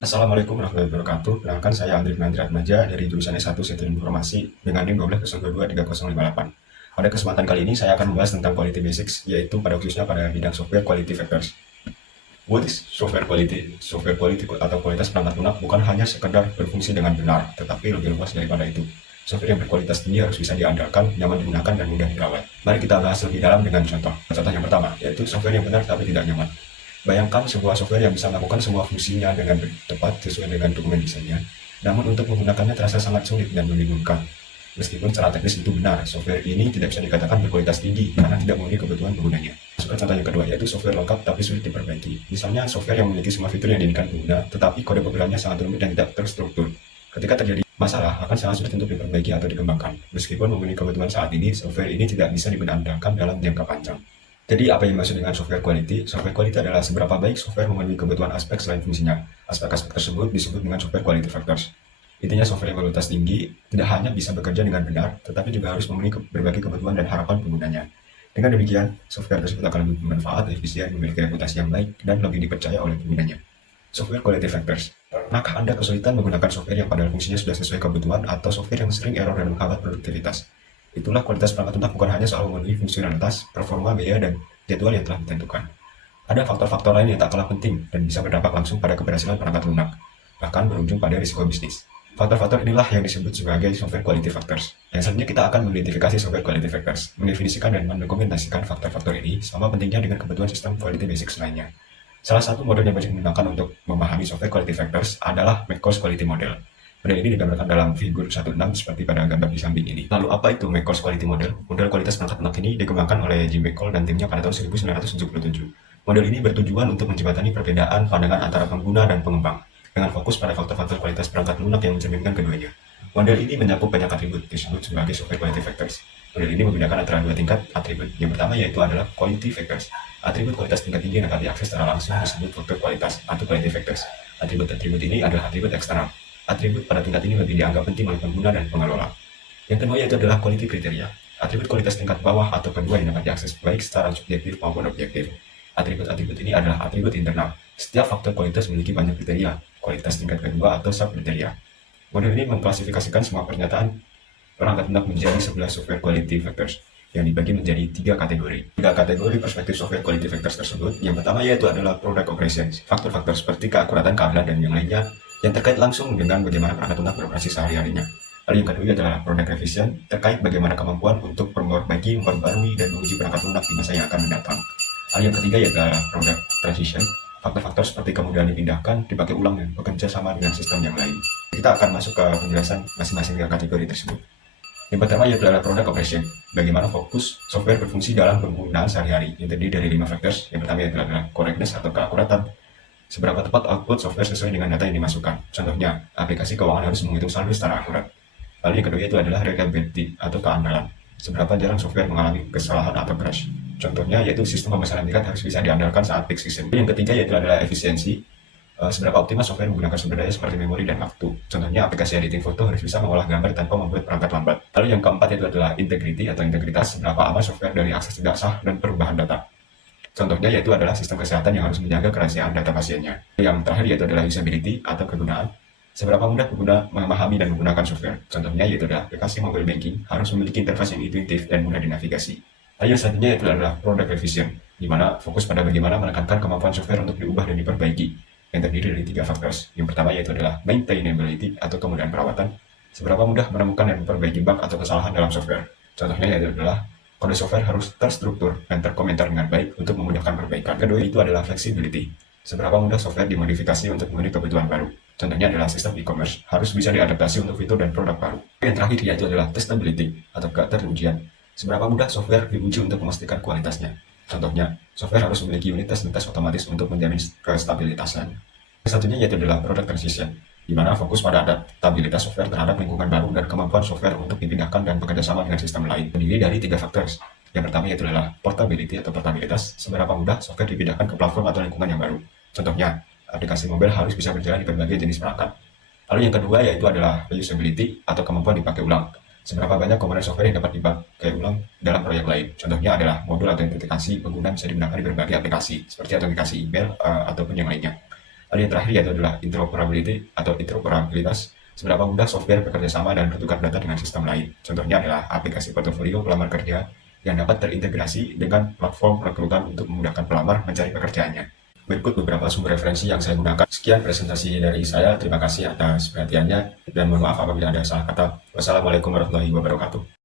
Assalamualaikum warahmatullahi wabarakatuh. Perkenalkan saya Andri Atmaja dari jurusan S1 Sistem Informasi dengan NIM 12023058. Pada kesempatan kali ini saya akan membahas tentang quality basics, yaitu pada khususnya pada bidang software quality factors. What is software quality? Software quality atau kualitas perangkat lunak bukan hanya sekedar berfungsi dengan benar, tetapi lebih luas daripada itu. Software yang berkualitas tinggi harus bisa diandalkan, nyaman digunakan, dan mudah dirawat. Mari kita bahas lebih dalam dengan contoh. Contoh yang pertama, yaitu software yang benar tapi tidak nyaman. Bayangkan sebuah software yang bisa melakukan semua fungsinya dengan tepat sesuai dengan dokumen desainnya, namun untuk menggunakannya terasa sangat sulit dan membingungkan. Meskipun secara teknis itu benar, software ini tidak bisa dikatakan berkualitas tinggi karena tidak memenuhi kebutuhan penggunanya. Masuk ke contoh yang kedua, yaitu software lengkap tapi sulit diperbaiki. Misalnya software yang memiliki semua fitur yang diinginkan pengguna, tetapi kode programnya sangat rumit dan tidak terstruktur. Ketika terjadi masalah, akan sangat sulit untuk diperbaiki atau dikembangkan. Meskipun memenuhi kebutuhan saat ini, software ini tidak bisa diandalkan dalam jangka panjang. Jadi apa yang dimaksud dengan software quality? Software quality adalah seberapa baik software memenuhi kebutuhan aspek selain fungsinya. Aspek-aspek tersebut disebut dengan software quality factors. Intinya software yang berkualitas tinggi tidak hanya bisa bekerja dengan benar, tetapi juga harus memenuhi berbagai kebutuhan dan harapan penggunanya. Dengan demikian, software tersebut akan lebih bermanfaat, efisien, memiliki reputasi yang baik, dan lebih dipercaya oleh penggunanya. Software quality factors. Pernahkah Anda kesulitan menggunakan software yang padahal fungsinya sudah sesuai kebutuhan atau software yang sering error dan menghambat produktivitas? Itulah kualitas perangkat lunak bukan hanya soal memenuhi fungsionalitas, performa, biaya, dan jadwal yang telah ditentukan. Ada faktor-faktor lain yang tak kalah penting dan bisa berdampak langsung pada keberhasilan perangkat lunak, bahkan berujung pada risiko bisnis. Faktor-faktor inilah yang disebut sebagai software quality factors. Yang selanjutnya kita akan mengidentifikasi software quality factors, mendefinisikan dan mendokumentasikan faktor-faktor ini sama pentingnya dengan kebutuhan sistem quality basics lainnya. Salah satu model yang banyak digunakan untuk memahami software quality factors adalah McColl's Quality Model. Model ini digambarkan dalam figur 16 seperti pada gambar di samping ini. Lalu apa itu McColl's Quality Model? Model kualitas perangkat lunak ini dikembangkan oleh Jim McColl dan timnya pada tahun 1977. Model ini bertujuan untuk menjembatani perbedaan pandangan antara pengguna dan pengembang, dengan fokus pada faktor-faktor kualitas perangkat lunak yang mencerminkan keduanya. Model ini mencakup banyak atribut disebut sebagai software quality factors. Model ini membedakan antara dua tingkat atribut. Yang pertama yaitu adalah quality factors. Atribut kualitas tingkat tinggi yang dapat diakses secara langsung disebut faktor kualitas atau quality factors. Atribut-atribut ini adalah atribut eksternal. Atribut pada tingkat ini lebih dianggap penting oleh pengguna dan pengelola. Yang kedua yaitu adalah quality kriteria. Atribut kualitas tingkat bawah atau kedua yang dapat diakses baik secara subjektif maupun objektif. Atribut-atribut ini adalah atribut internal. Setiap faktor kualitas memiliki banyak kriteria, kualitas tingkat kedua atau sub-kriteria. Model ini mengklasifikasikan semua pernyataan perangkat lunak menjadi 11 software quality factors yang dibagi menjadi 3 kategori. 3 kategori perspektif software quality factors tersebut. Yang pertama yaitu adalah product operations, faktor-faktor seperti keakuratan keadilan dan yang lainnya yang terkait langsung dengan bagaimana perangkat lunak beroperasi sehari-harinya. Lalu yang kedua adalah product revision, terkait bagaimana kemampuan untuk memperbaiki, memperbarui, dan menguji perangkat lunak di masa yang akan mendatang. Lalu yang ketiga yaitu adalah product transition, faktor-faktor seperti kemudahan dipindahkan, dipakai ulang, dan bekerja sama dengan sistem yang lain. Kita akan masuk ke penjelasan masing-masing kategori tersebut. Yang pertama yaitu adalah product operation, bagaimana fokus software berfungsi dalam penggunaan sehari-hari, yang terdiri dari 5 factors. Yang pertama yaitu adalah correctness atau keakuratan, seberapa tepat output software sesuai dengan data yang dimasukkan. Contohnya, aplikasi keuangan harus menghitung saldo secara akurat. Lalu yang kedua itu adalah reliability atau keandalan, seberapa jarang software mengalami kesalahan atau crash. Contohnya yaitu sistem pemesanan tiket harus bisa diandalkan saat peak season. Yang ketiga yaitu adalah efisiensi, seberapa optimal software menggunakan sumber daya seperti memori dan waktu. Contohnya aplikasi editing foto harus bisa mengolah gambar tanpa membuat perangkat lambat. Lalu yang keempat itu adalah integrity atau integritas, seberapa aman software dari akses tidak sah dan perubahan data. Contohnya yaitu adalah sistem kesehatan yang harus menjaga kerahasiaan data pasiennya. Yang terakhir yaitu adalah usability atau kegunaan, seberapa mudah pengguna memahami dan menggunakan software. Contohnya yaitu adalah aplikasi mobile banking harus memiliki interface yang intuitif dan mudah dinavigasi. Lalu yang selanjutnya yaitu adalah product revision, di mana fokus pada bagaimana menekankan kemampuan software untuk diubah dan diperbaiki, yang terdiri dari 3 faktor. Yang pertama yaitu adalah maintainability atau kemudahan perawatan, seberapa mudah menemukan dan memperbaiki bug atau kesalahan dalam software. Contohnya yaitu adalah kode software harus terstruktur dan terkomentar dengan baik untuk memudahkan perbaikan. Kedua itu adalah flexibility, seberapa mudah software dimodifikasi untuk memenuhi kebutuhan baru. Contohnya adalah sistem e-commerce harus bisa diadaptasi untuk fitur dan produk baru. Yang terakhir yaitu adalah testability atau keterujian, seberapa mudah software diuji untuk memastikan kualitasnya. Contohnya, software harus memiliki unit tes otomatis untuk menjamin kestabilitasan. Yang satunya yaitu adalah product transition, di mana fokus pada adaptabilitas software terhadap lingkungan baru dan kemampuan software untuk dipindahkan dan bekerja sama dengan sistem lain. Terdiri dari 3 faktor. Yang pertama yaitu adalah portability atau portabilitas, seberapa mudah software dipindahkan ke platform atau lingkungan yang baru. Contohnya, aplikasi mobile harus bisa berjalan di berbagai jenis perangkat. Lalu yang kedua yaitu adalah reusability atau kemampuan dipakai ulang, seberapa banyak komponen software yang dapat dipakai ulang dalam proyek lain. Contohnya adalah modul atau aplikasi pengguna bisa digunakan di berbagai aplikasi, seperti aplikasi email ataupun yang lainnya. Lalu yang terakhir yaitu adalah interoperability atau interoperabilitas. Seberapa mudah software bekerja sama dan bertukar data dengan sistem lain. Contohnya adalah aplikasi portofolio pelamar kerja yang dapat terintegrasi dengan platform rekrutan untuk memudahkan pelamar mencari pekerjaannya. Berikut beberapa sumber referensi yang saya gunakan. Sekian presentasi dari saya. Terima kasih atas perhatiannya dan mohon maaf apabila ada salah kata. Wassalamualaikum warahmatullahi wabarakatuh.